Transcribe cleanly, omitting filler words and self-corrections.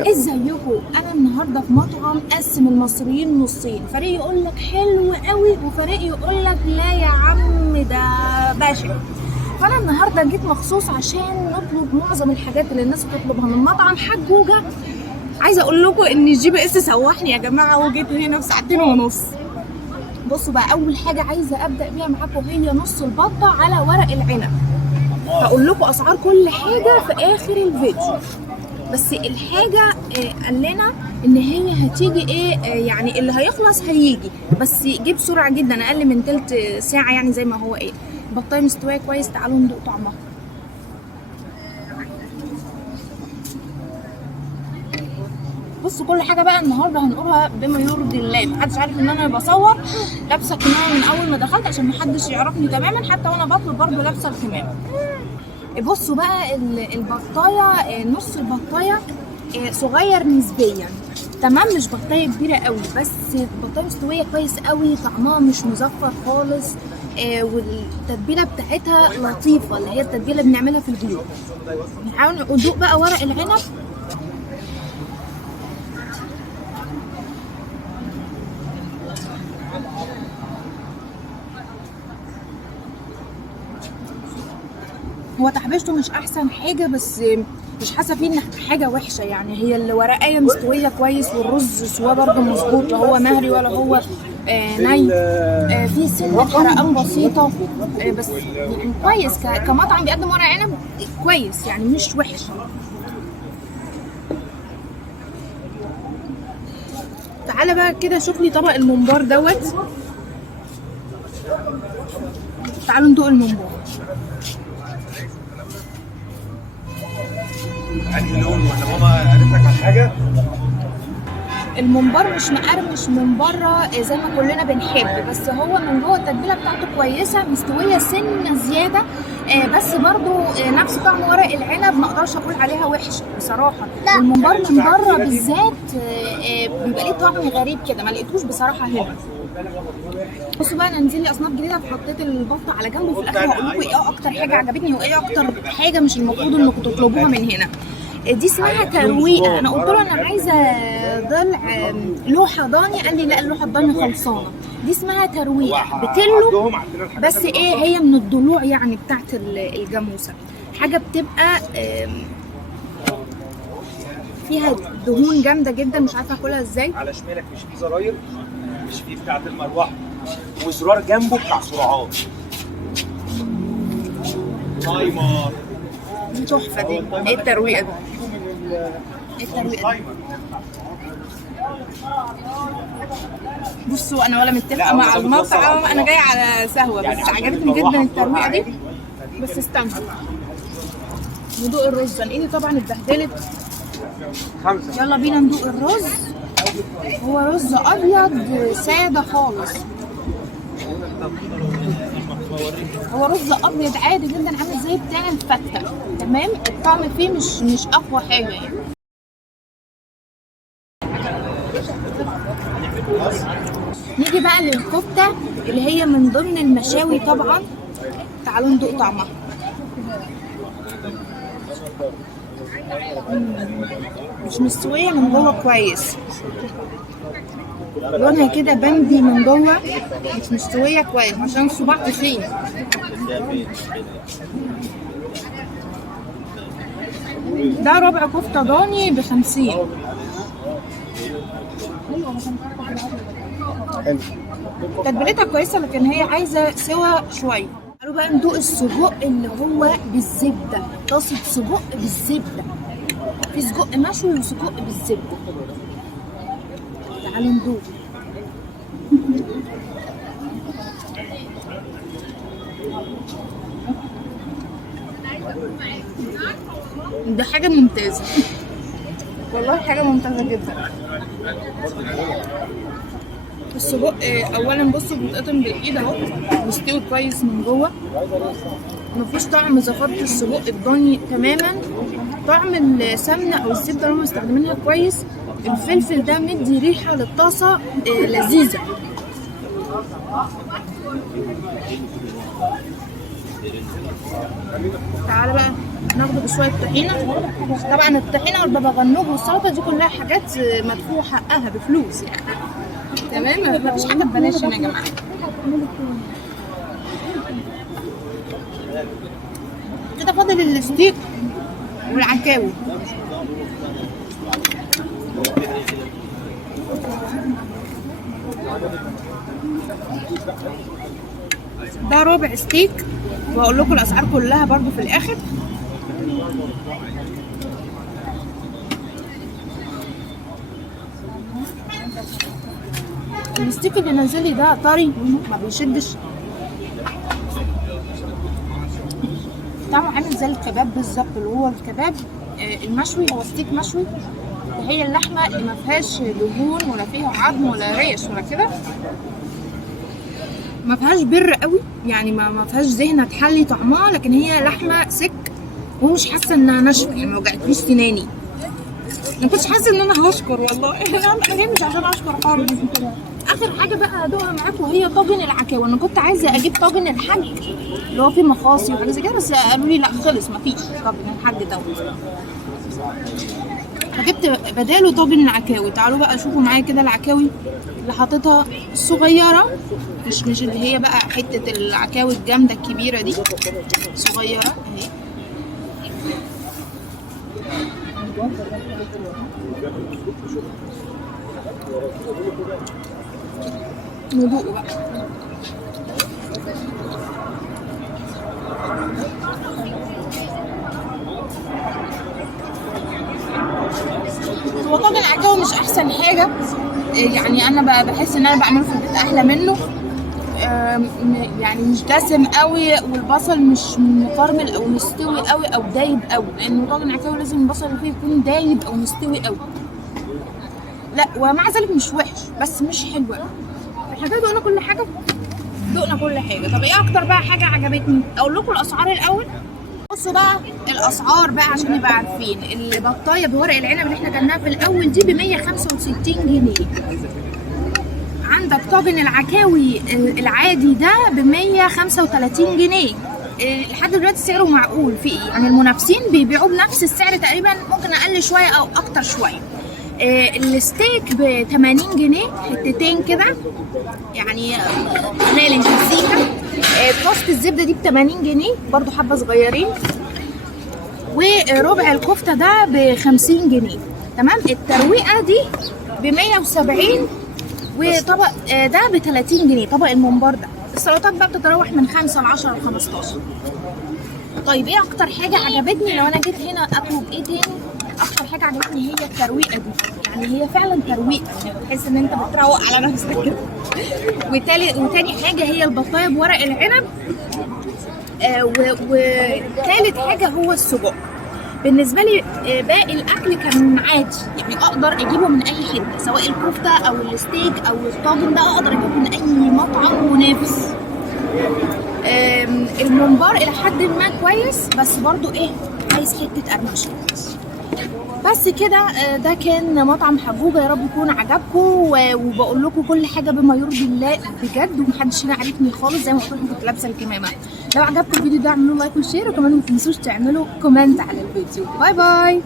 ازيكم؟ انا النهارده في مطعم قسم المصريين نصين، فريق يقول لك حلو قوي وفريق يقول لك لا يا عم ده بشع. فانا النهارده جيت مخصوص عشان نطلب معظم الحاجات اللي الناس بتطلبها من مطعم حجوجه. عايزه اقول لكم ان الجي بي اس سوحني يا جماعه، وجيت هنا في ساعتين ونص. بصوا بقى، اول حاجه عايزه ابدا بيها معاكم هي نص البطه على ورق العنب. هقول لكم اسعار كل حاجه في اخر الفيديو، بس الحاجه قال لنا ان هي هتيجي يعني اللي هيخلص هيجي، بس جه بسرعه جدا، اقل من تلت ساعه يعني زي ما هو بطايه مستويه كويس. تعالوا ندوق طعمها. بصوا كل حاجه بقى النهارده هنقولها بما يرضي الله. محدش عارف ان انا بصور لابسه كمامه من اول ما دخلت عشان محدش يعرفني تماما، حتى وانا بطلب برضه لابسه الكمامه. بصوا بقى البطايه، نص البطايه صغير نسبيا، تمام، مش بطايه كبيره قوي، بس بطايه مستويه كويس قوي، طعمها مش مزفر خالص، والتتبيله بتاعتها لطيفه، اللي هي التتبيله اللي بنعملها في البيوت. نحاول ندوق بقى ورق العنب. هو تحبيشته مش احسن حاجه، بس مش حاسه فيه ان حاجه وحشه يعني. هي الورقيه مستويه كويس، والرز سواه برده مظبوط، لا هو مهري ولا هو ني. في سنه حرقان بسيطه، بس يعني كويس كمطعم بيقدم ورق عنب كويس يعني، مش وحش. تعالى بقى كده شوف لي طبق الممبار دوت. تعالوا ندوق الممبار. انهي لون؟ ولا ماما قالت لك على حاجه؟ الممبار مش مقرمش من بره زي ما كلنا بنحب، بس هو من جوه التتبيله بتاعته كويسه، مستويه سنه زياده، بس برضو نفس طعم ورق العنب، ما اقدرش اقول عليها وحشه بصراحه. الممبار من بره بالذات بيبقى ليه طعم غريب كده، ما لقيتوش بصراحه هنا. بصوا بقى، انا نزل لي اصناف جديده، فحطيت البطه على جنب، وفي الاخر هقول لكم ايه اكتر حاجه عجبتني وايه اكتر حاجه مش المفروض انكم تطلبوها من هنا. دي اسمها ترويقه. انا قلت له انا عايزه ضلع لوحه ضاني، قال لي لا، اللوحه الضاني خلصانه. دي اسمها ترويقه بتلو، بس هي من الضلوع يعني بتاعت الجاموسه. حاجه بتبقى فيها دهون جامده جدا، مش عارفه اكلها ازاي. على شمالك مش في زراير، مش في بتاعه المروحه، وزرار جنبه بتاع سرعات تايمر. دي تحفه. دي ايه الترويقه دي؟ ايه الترويقه دي؟ بصوا انا ولا متفقه مع المطعم، انا جايه على سهوه، بس عجبتني جدا الترويقه دي. بس استنى ندوق الرز. انا ايدي طبعا اتبهدلت. يلا بينا ندوق الرز. هو رز ابيض ساده خالص، هو رز ابيض عادي جدا، عامل زي بتاع الفته، تمام. الطعم فيه مش اقوى حاجه يعني. نيجي بقى للكفته اللي هي من ضمن المشاوي طبعا. تعالوا ندوق طعمها. مش مستويه من جوه كويس، لونها كده بندي من جوه، مش مستويه كويس عشان الصباع تخين. ده ربع كفته ضاني ب50. تتبيلتها كويسه، لكن هي عايزه سوا شويه. تعالوا بقى ندوق السجق اللي هو بالزبده، طاسه سجق بالزبده، في سجق مشوي وسجق بالزبده. تعالوا ندوق. ده حاجه ممتازه والله، حاجه ممتازه جدا. السجق اولا بصوا بيتقطم بالايد اهو، مستوي كويس من جوه، مفيش طعم زفاره السجق الضاني تماما. طعم السمنه او الزبده اللي هم مستخدمينها كويس. الفلفل ده مدي ريحه للطاسه لذيذه. تعالى بقى ناخده بشويه طحينه. طبعا الطحينه والبابا غنوج والسلطه دي كلها حاجات مدفوع حقها بفلوس يعني. تمام، مفيش حاجه ببلاش هنا يا جماعه. كده فاضل الستيك والعكاوي. ده ربع ستيك وهقول لكم الاسعار كلها برضو في الاخر. الستيك اللي نازل لي ده طري ما بيشدش، طعمه عامل زي الكباب بالظبط، اللي هو الكباب المشوي، هو ستيك مشوي، وهي اللحمه اللي ما فيهاش دهون ولا فيها عظم ولا ريش ولا كده، ما فيهاش بر قوي يعني، ما فيهاش زهنه تحلي طعمها، لكن هي لحمه سك ومش حاسه انها ناشفه يعني، ما وجعتليش سناني. ما كنتش حاسه ان انا هشكر والله انا جاي مش عشان اشكر خالص. اخر حاجه بقى هدوقها معاكم وهي طاجن العكاوي. انا كنت عايزه اجيب طاجن الحاج اللي هو فيه مخاصي وحاجه زي كده، بس قالوا لي لا خلص مفيش طاجن الحاج دوت، فجبت بداله طاجن العكاوي. تعالوا بقى شوفوا معايا كده العكاوي اللي حاططها الصغيره، مش اللي هي بقى حته العكاوي الجامده الكبيره دي، صغيره اهي. ندوق بقى. هو طاجن العكاوي مش احسن حاجه يعني، انا بحس ان انا بعمله في البيت احلى منه. يعني مش دسم قوي والبصل مش مكرمل او مستوي قوي او دايب قوي، لان طاجن العكاوي لازم البصل اللي فيه يكون دايب او مستوي قوي. لا ومع ذلك مش وحش بس مش حلو قوي. احنا كده دقنا كل حاجه، دقنا كل حاجه. طب ايه اكتر بقى حاجه عجبتني؟ اقول لكم الاسعار الاول. بصوا بقى الاسعار بقى عشان نبقى عارفين. البطايه بورق العنب اللي احنا كلناها في الاول دي ب 165 جنيه. عندك طاجن العكاوي العادي ده ب 135 جنيه. لحد دلوقتي سعره معقول. في ايه يعني؟ المنافسين بيبيعوه بنفس السعر تقريبا، ممكن اقل شويه او اكتر شويه. الستيك ب 80 جنيه، حتتين كده يعني غالي سيكا. طاسه الزبده دي ب 80 جنيه برضو حبه صغيرين. وربع الكفته ده ب 50 جنيه. تمام. الترويقه دي ب 170، وطبق ده ب 30 جنيه طبق الممبار ده. السلطات بقى بتتراوح من 5 ل 10 ل 15. طيب ايه اكتر حاجه عجبتني؟ لو انا جيت هنا اطلب ايه تاني؟ اكتر حاجه عجبتني هي الترويقه دي، يعني هي فعلا ترويقه، يعني تحس ان انت بتروق على نفسك كده. وتاني حاجه هي البطايه بورق العنب. وثالث حاجه هو السجق. بالنسبه لي باقي الاكل كان عادي يعني، اقدر اجيبه من اي حته، سواء الكفته او الستيك او الطاجن ده اقدر اجيبه من اي مطعم منافس. الممبار الى حد ما كويس، بس برضو ايه، عايز حته قرمشه. بس كده ده كان مطعم حجوجة. يا رب يكون عجبكم، وبقول لكم كل حاجه بما يرضي الله بجد، ومحدش هنا عارفني خالص زي ما قلت لكم كنت لابسه الكمامه. لو عجبكم الفيديو ده اعملوا لايك وشير، وكمان ما تنسوش تعملوا كومنت على الفيديو. باي باي.